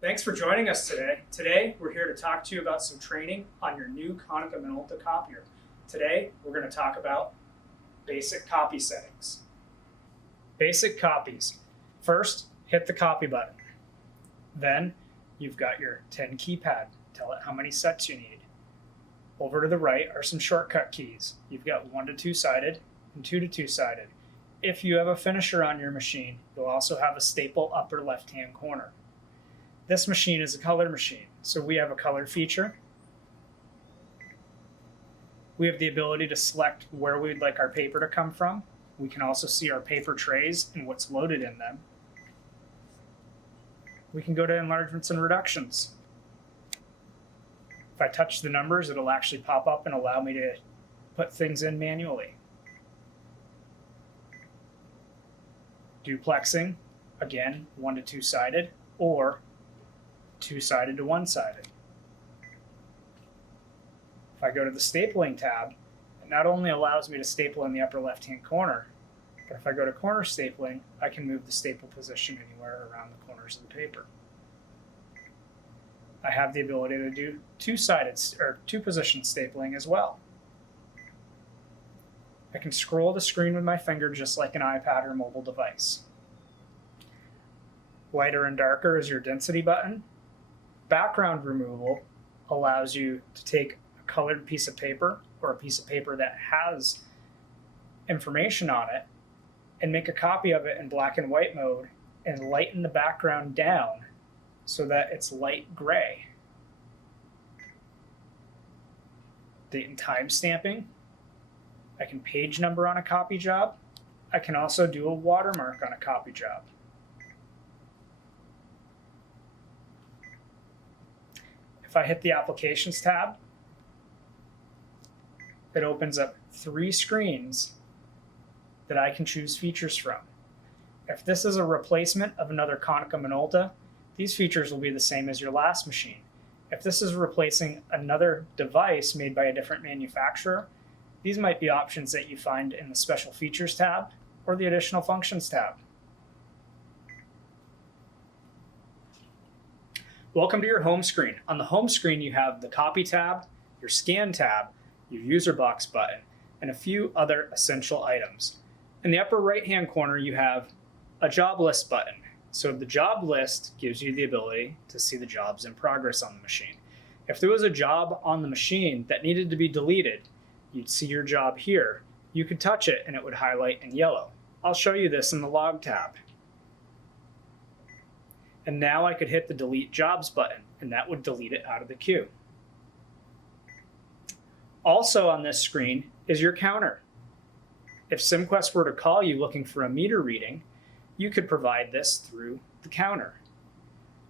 Thanks for joining us today. Today, we're here to talk to you about some training on your new Konica Minolta copier. Today, we're going to talk about basic copy settings. Basic copies. First, hit the copy button. Then, you've got your 10 keypad. Tell it how many sets you need. Over to the right are some shortcut keys. You've got 1 to 2-sided and 2 to 2-sided. If you have a finisher on your machine, you'll also have a staple upper left-hand corner. This machine is a color machine, so we have a color feature. We have the ability to select where we'd like our paper to come from. We can also see our paper trays and what's loaded in them. We can go to enlargements and reductions. If I touch the numbers, it'll actually pop up and allow me to put things in manually. Duplexing, again, 1 to 2-sided, or 2-sided to 1-sided. If I go to the stapling tab, it not only allows me to staple in the upper left-hand corner, but if I go to corner stapling, I can move the staple position anywhere around the corners of the paper. I have the ability to do 2-sided or 2-position stapling as well. I can scroll the screen with my finger just like an iPad or mobile device. Lighter and darker is your density button. Background removal allows you to take a colored piece of paper or a piece of paper that has information on it and make a copy of it in black and white mode and lighten the background down so that it's light gray. Date and time stamping. I can page number on a copy job. I can also do a watermark on a copy job. If I hit the Applications tab, it opens up 3 screens that I can choose features from. If this is a replacement of another Konica Minolta, these features will be the same as your last machine. If this is replacing another device made by a different manufacturer, these might be options that you find in the Special Features tab or the Additional Functions tab. Welcome to your home screen. On the home screen, you have the Copy tab, your Scan tab, your User Box button, and a few other essential items. In the upper right-hand corner, you have a Job List button. So the Job List gives you the ability to see the jobs in progress on the machine. If there was a job on the machine that needed to be deleted, you'd see your job here. You could touch it and it would highlight in yellow. I'll show you this in the Log tab. And now I could hit the Delete Jobs button, and that would delete it out of the queue. Also on this screen is your counter. If SimQuest were to call you looking for a meter reading, you could provide this through the counter.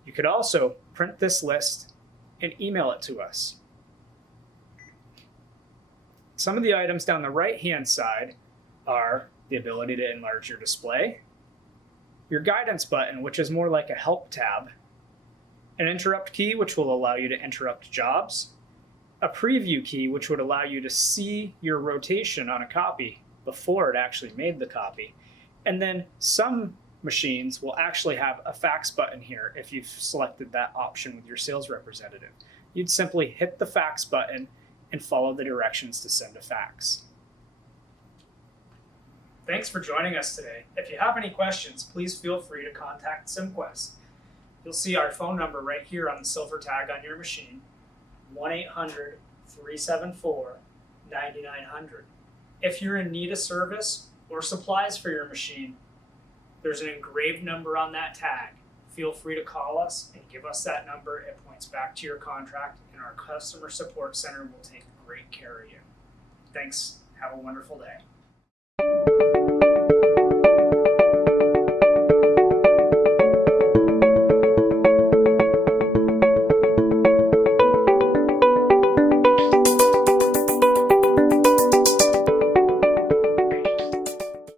You could also print this list and email it to us. Some of the items down the right-hand side are the ability to enlarge your display, your guidance button, which is more like a help tab, an interrupt key, which will allow you to interrupt jobs, a preview key, which would allow you to see your rotation on a copy before it actually made the copy, and then some machines will actually have a fax button here if you've selected that option with your sales representative. You'd simply hit the fax button and follow the directions to send a fax. Thanks for joining us today. If you have any questions, please feel free to contact SimQuest. You'll see our phone number right here on the silver tag on your machine, 1-800-374-9900. If you're in need of service or supplies for your machine, there's an engraved number on that tag. Feel free to call us and give us that number. It points back to your contract, and our customer support center will take great care of you. Thanks. Have a wonderful day.